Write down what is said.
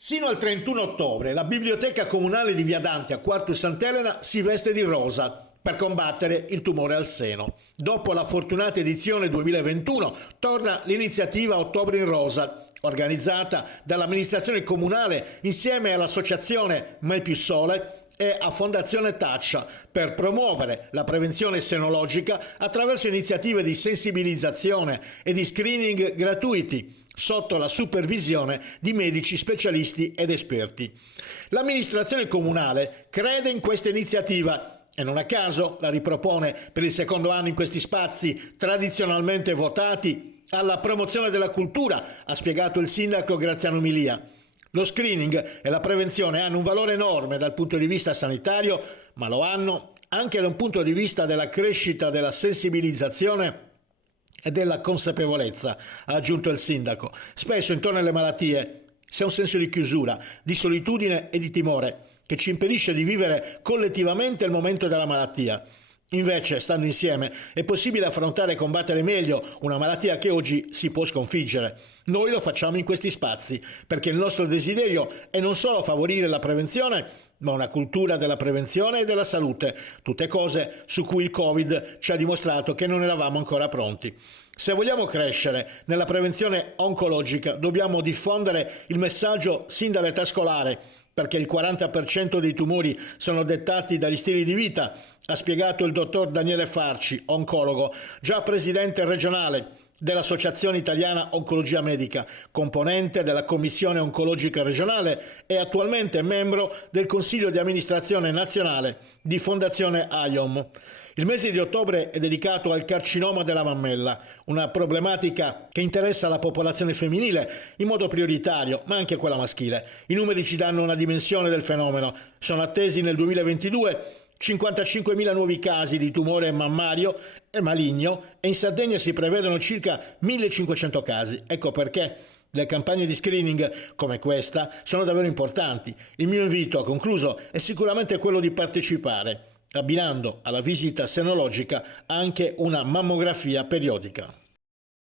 Sino al 31 ottobre la Biblioteca Comunale di Via Dante a Quartu Sant'Elena si veste di rosa per combattere il tumore al seno. Dopo la fortunata edizione 2021 torna l'iniziativa Ottobre in Rosa, organizzata dall'amministrazione comunale insieme all'associazione Mai Più Sole e a Fondazione Taccia per promuovere la prevenzione senologica attraverso iniziative di sensibilizzazione e di screening gratuiti sotto la supervisione di medici specialisti ed esperti. L'amministrazione comunale crede in questa iniziativa e non a caso la ripropone per il secondo anno in questi spazi tradizionalmente votati alla promozione della cultura, ha spiegato il sindaco Graziano Milia. Lo screening e la prevenzione hanno un valore enorme dal punto di vista sanitario, ma lo hanno anche da un punto di vista della crescita della sensibilizzazione e della consapevolezza, ha aggiunto il sindaco. Spesso intorno alle malattie c'è un senso di chiusura, di solitudine e di timore che ci impedisce di vivere collettivamente il momento della malattia. Invece, stando insieme, è possibile affrontare e combattere meglio una malattia che oggi si può sconfiggere. Noi lo facciamo in questi spazi, perché il nostro desiderio è non solo favorire la prevenzione, ma una cultura della prevenzione e della salute, tutte cose su cui il Covid ci ha dimostrato che non eravamo ancora pronti. Se vogliamo crescere nella prevenzione oncologica, dobbiamo diffondere il messaggio sin dall'età scolare, perché il 40% dei tumori sono dettati dagli stili di vita, ha spiegato il dottor Daniele Farci, oncologo, già presidente regionale dell'Associazione Italiana Oncologia Medica, componente della Commissione Oncologica Regionale e attualmente membro del Consiglio di amministrazione nazionale di Fondazione AIOM. Il mese di ottobre è dedicato al carcinoma della mammella, una problematica che interessa la popolazione femminile in modo prioritario, ma anche quella maschile. I numeri ci danno una dimensione del fenomeno. Sono attesi nel 2022 55.000 nuovi casi di tumore mammario e maligno e in Sardegna si prevedono circa 1.500 casi. Ecco perché le campagne di screening come questa sono davvero importanti. Il mio invito, a concluso, è sicuramente quello di partecipare, abbinando alla visita senologica anche una mammografia periodica.